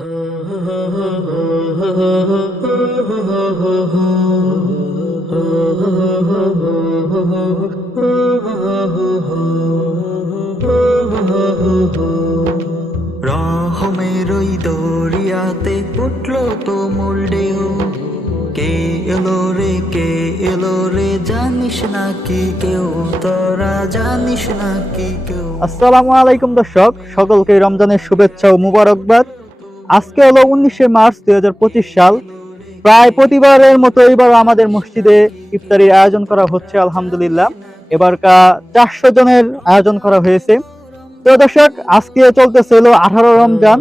রহমের ওই দরিয়াতে উঠল তো ঢেউ কে এলো রে, কে এলো রে, জানিস না কি কেউ? তোরা জানিস না কি কেউ? আসসালামু আলাইকুম দর্শক, সকলকে রমজানের শুভেচ্ছা ও মুবারকবাদ। আজকে হলো উনিশে মার্চ দুই হাজার পঁচিশ সাল। প্রায় প্রতিবারের মতো এবার আমাদের মসজিদে ইফতারির আয়োজন করা হচ্ছে, আলহামদুলিল্লাহ। এবারকা চারশো জনের আয়োজন করা হয়েছে। তো দর্শক, আজকে চলতেছে হলো আঠারো রমজান।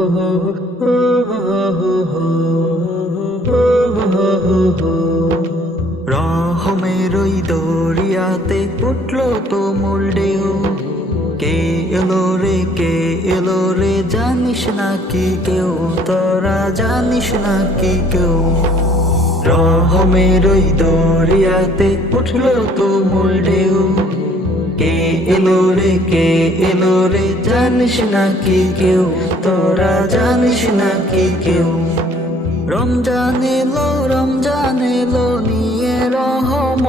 রহমের জানিস না কি কেউ? রহমের ওই দরিয়াতে উঠল তো মূল ঢেউ। কে এলো রে, কে এলো রে, জানিস না কি কেউ? তোরা জানিস না কি কেউ? রমজান এলো রমজান এলো, নিয়ে রহম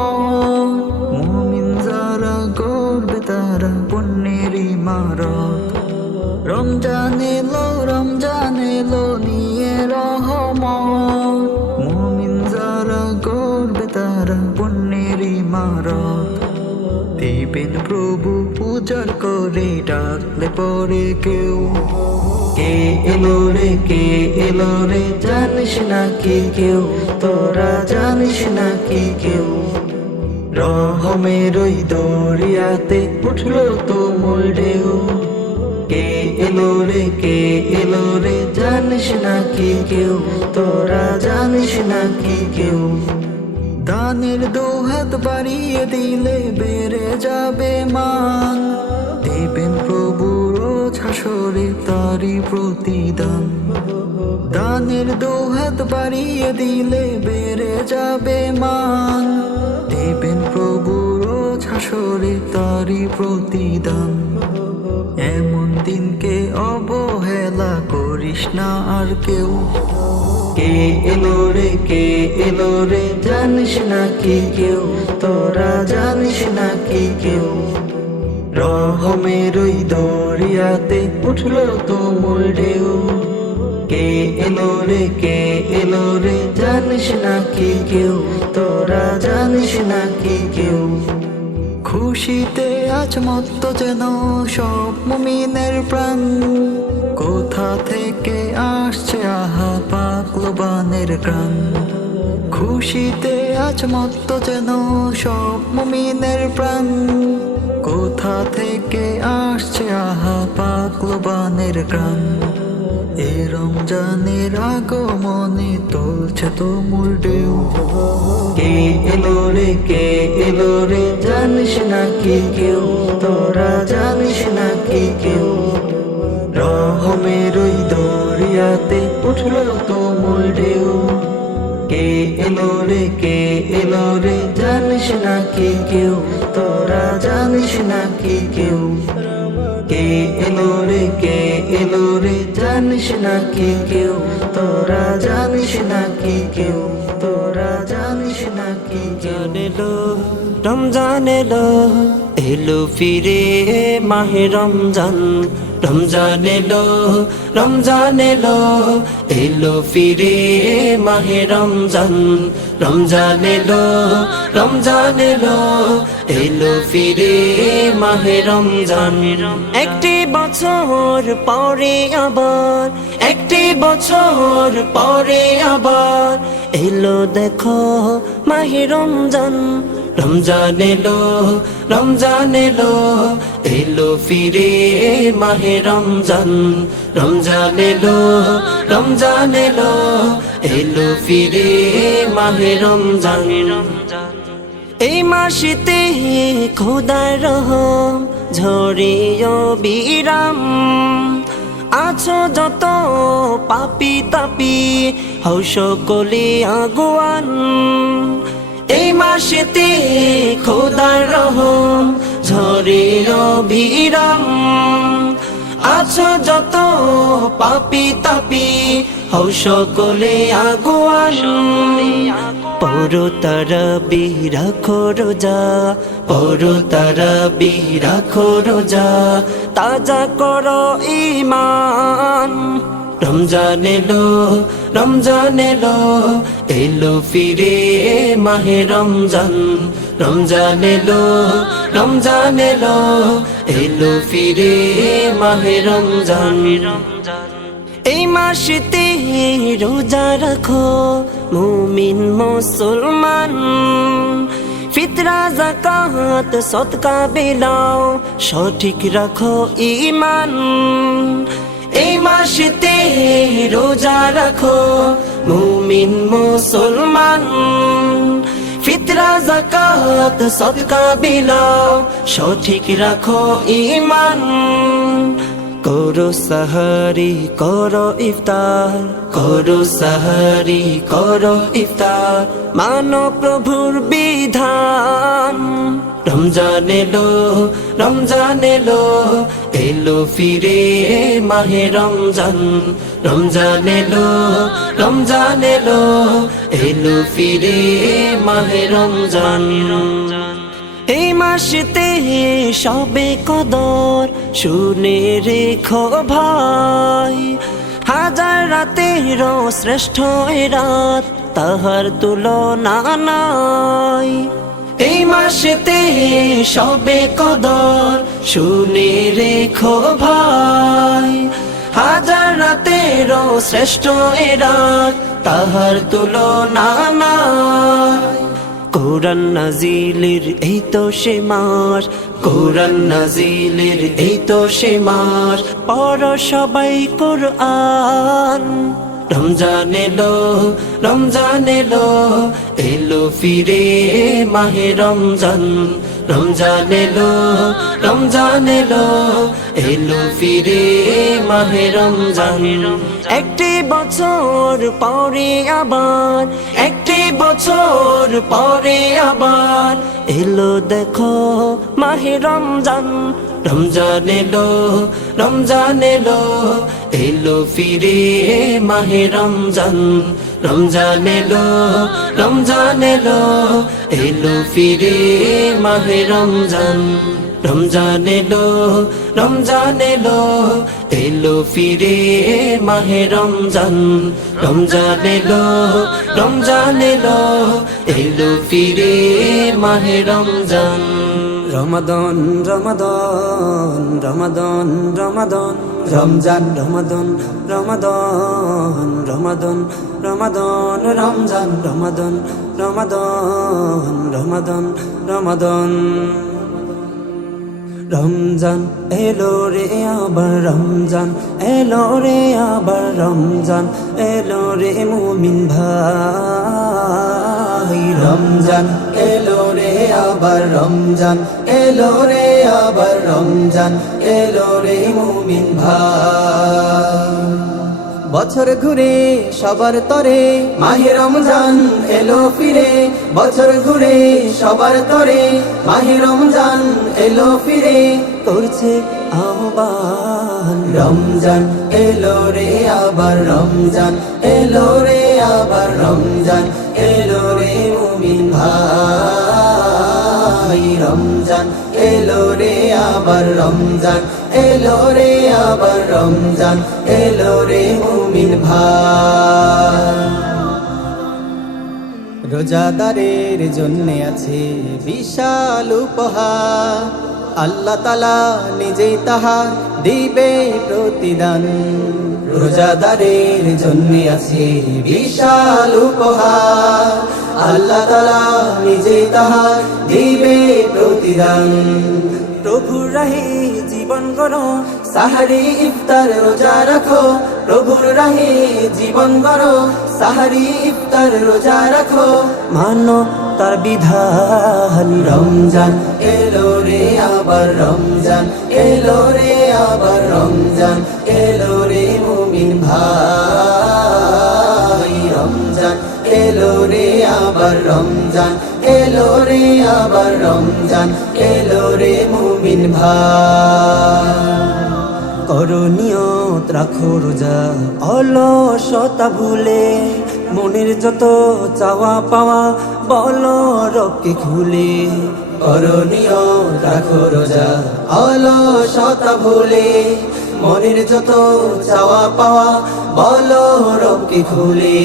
মুমিন যারা করবে তারা পুণ্যের ইমারত রমজান এলো ডাকলে পরে কেউ। কে এলো রে, কে এলো রে, জানিস না কি কেউ? তোরা জানিস না কি কেউ? রহমের ওই দরিয়াতে উঠল তো মূল ঢেউ। কে এলো রে, কে এলো রে, জানিস না কেউ? তোরা জানিস না কেউ? দানের দুহাত বাড়িয়ে দিলে বেড়ে যাবে মান। দেবেন প্রভুর ছাসরে তারি প্রতিদান। দানের দুহাত বাড়িয়ে দিলে বেড়ে যাবে মান। দেবেন প্রভুর ছাসরে তারি প্রতিদান। এমন দিনকে অবহেলা করিস না আর কেউ। কে এলো রে, কে এলো রে, জানিস না কি কেউ? তোরা জানিস না কি কেউ? রহমের ওই দরিয়াতে উঠল তো মূল ঢেউ। কে এলো রে, কে এলো রে, জানিস না কি কেউ? তোরা জানিস না কি কেউ? খুশিতে আজ মত্ত যেন সব মুমিনের প্রাণ। কোথা থেকে আসছে আহা পাকলবানের গ্রাম খুশিতে আজ মত্ত যেন সব মুমিনের প্রাণ। কোথা থেকে আসছে আহা পাকলবানের গ্রাম এ রমজানের আগমনে তুলছে তো মূল কে এলো রে, কে এলো রে, জানিস না কি কেউ? তোরা জানিস না কি কেউ? রহমের ওই দরিয়াতে উঠল তো মূল কে এলো রে, কে এলো রে, জানিস না কি কেউ? তোরা জানিস কি কেউ? কে এলো রে, কে এলো রে? জানিস না কি কেউ? তোরা জানিস না কি কেউ? তোরা জানিস না কি এলো রমজান এলো এলো ফিরে মাহে রমজান। রমজান এলো রমজান এলো এলো ফিরে মাহে রমজান। রমজান এলো রমজান এলো এলো ফিরে মাহে রমজান। একটি বছর পরে আবার একটি বছর পরে আবার এলো দেখো মাহে রমজান। রমজান এলো রমজান এলো এলো ফিরে মাহে রমজান। রমজান এলো রমজান এলো এলো ফিরে মাহে রমজান। এই মাসিতে খোদার রহম, ঝরিও বিরাম। আছো যত পাপি তাপি, হৌস কলি আগুয়ান। এই মাসেতে খোদার রহম রে অভিরাম আছো যত পাপি তাপি হও সকলে আগুয়ান। পর তারা বীরা খোরজা পর তারা বীরা খোরজা, তাজা করো ইমান রমজান এলো রমজান এলো এলো ফিরে মাহে রমজান। রমজান এলো রমজান এলো এলো ফিরে মাহে রমজান। এই মাসেতে রোজা রাখো, মুমিন মুসলমান। ফিতরা জাকাত সৎকা বিলাও, সঠিক রাখো ইমান এই মাসেতে রোজা রাখো, মুমিন মুসলমান। ফিতরা জাকাত সৎকা বিলাও, সঠিক রাখো ইমান করো সাহারি, করো ইফতার। করো সাহারি, করো ইফতার। মানো প্রভুর বিধান। রমজান এলো রমজান এলো। এলো ফিরে মাহে রমজান। রমজান এলো রমজান এলো। এলো ফিরে মাহে রমজান। এই মাসেতে সবে কদর, শুনে রেখো ভাই, হাজার রাতের শ্রেষ্ঠ রাত, তাহার তুলনা নাই। এই মাসেতে সবে কদর, শুনে রেখো ভাই, হাজার রাতের শ্রেষ্ঠ রাত, তাহার তুলনা নাই। কোরআন নাজিলের এই তো সে মাস, কোরআন নাজিলের এই তো সে মাস। পর সবাই কোরআন। রমজান এলো রমজান এলো এলো ফিরে মাহে রমজান। রমজান এলো রমজান এলো এলো ফিরে মাহে রমজান। একটি বছর পরে আবার একটি বছর পরে আবার এলো দেখো মাহে রমজান। রমজান এলো রমজান এলো এলো ফিরে মাহে রমজান। রমজান এলো রমজান এলো এলো ফিরে মাহে রমজান। রমজান এলো রমজান এলো এলো ফিরে মাহে রমজান। রমজান এলো রমজান এলো এলো ফিরে মাহে রমজান। রমাদন রমাদন রমাদন রমাদন, রমজান, রমাদন রমাদন রমাদন রমাদন, রমজান, রমাদন রমাদন রমাদন রমাদন। রমজান এলো রে আবার রমজান, এলো রে আবার রমজান, এলো রে মুমিন ভাই। রমজান এলো রে আবার রমজান, এলো রে আবার রমজান, এলো রে মুমিন ভাই। বছর ঘুরে সবার তরে মাহে রমজান এলো ফিরে। বছর ঘুরে সবার তরে মাহে রমজান এলো ফিরে। করছে আহ্বান, রমজান এলো রে আবার রমজান, এলো রে আবার রমজান, এলো রে মুমিন ভাই। রমজান এলো রে আবার রমজান, এলো রে আবার রমজান, এলো রে মুমিন ভাই। রোজাদারের জন্য আছে বিশাল উপহার। আল্লাহ তালা নিজেই তাহার দিবে প্রতিদান। রোজাদারের জন্য আছে বিশাল উপহার। আল্লাহ তালা নিজেই তাহার দিবে প্রতিদান। প্রভুর রাহে জীবন গড়ো, সাহারি ইফতার রোজা রাখো। প্রভুর রাহে জীবন গড়ো, সাহারি ইফতার রোজা রাখো। মানো তার বিধান। রমজান এলো রে আবার রমজান, এলো রে আবার রমজান, এলো ভাই, রমজান এলো রে আবার রমজান, এলো রে আবার রমজান, এলো রে মুমিন ভাই। করণীয় রাখো রোজা, অলসতা ভুলে, মনের যত চাওয়া পাওয়া, বল রবকে খুলে। করণীয় রাখো রোজা, অলসতা ভুলে মনের যত চাওয়া পাওয়া, বল রবকে খুলে।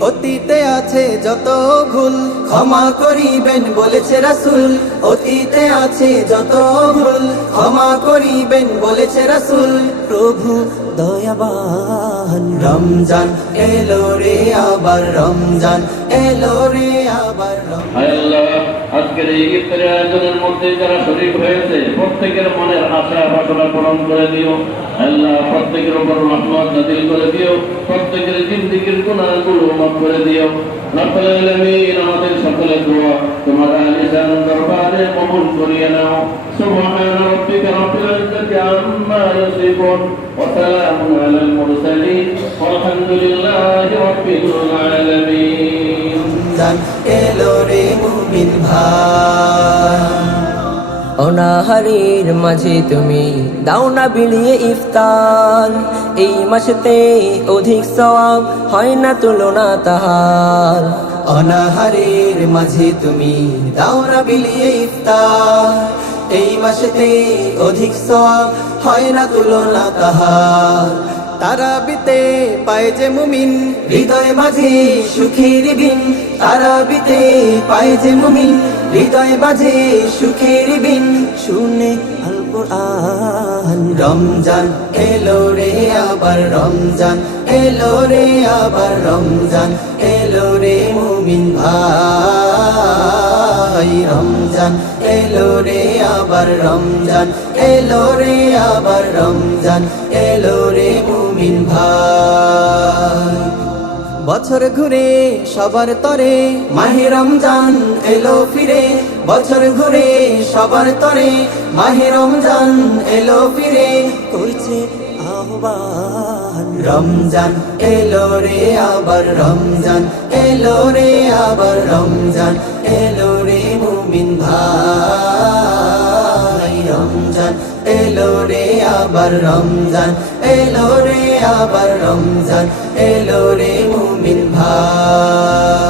অতীতে আছে যত ভুল, ক্ষমা করিবেন বলেছে রাসুল। অতীতে আছে যত ভুল, ক্ষমা করিবেন বলেছে রাসুল। প্রভু দয়াবান। রমজান এলো রে আবার রমজান, এলো রে আবার আজকের এই ইফতারের আয়োজনের মধ্যে যারা শরীর হয়েছে, প্রত্যেকের মনের আশা বাসনা পূরণ করে দিও। আল্লাহ, প্রত্যেকের উপর রহমত নাজিল করে দিও। প্রত্যেকের জিন্দিগির গুনাহগুলো মাফ করে দিও। রব্বুল আলামিন, আমাদের সকলের দোয়া তোমার আলিশান দরবারে কবুল নাও। সুবহান রাব্বিল আম্মা রাব্বিল আলামিন রমজান এলো রে মুমিন ভাই। অনাহারির মাঝে তুমি দাও না বিলিয়ে ইফতার। এই মাসেতে অধিক সওয়াব হয় না তুলনা তাহার। অনাহারের মাঝে তুমি দাওরা বিলিয়ে ইফতার। এই মাসেতে অধিক সওয়াব হয় না তুলনা তাহার। তারা বিতে পায় যে মুমিন, হৃদয় মাঝে সুখের বিন। তারা বিতে পায় যে মুমিন, হৃদয় মাঝে সুখের বিন। শুনে রমজান এলো রে আবার রমজান, এলো রে আবার রমজান, এলো রে মুমিন ভাই। রমজান এলো রে আবার রমজান, এলো রে আবার রমজান, এলো রে মুমিন ভাই। বছর ঘুরে সবার তরে মাহে রমজান এলো ফিরে, বছর ঘুরে সবার তরে মাহে রমজান এলো ফিরে। করছে আহ্বান, রমজান এলো রে আবার রমজান, এলো রে আবার রমজান, এলো ভাই রমজান এলো রে আবার রমজান এলো রে আবার রমজান এলো রে মুমিন ভাই।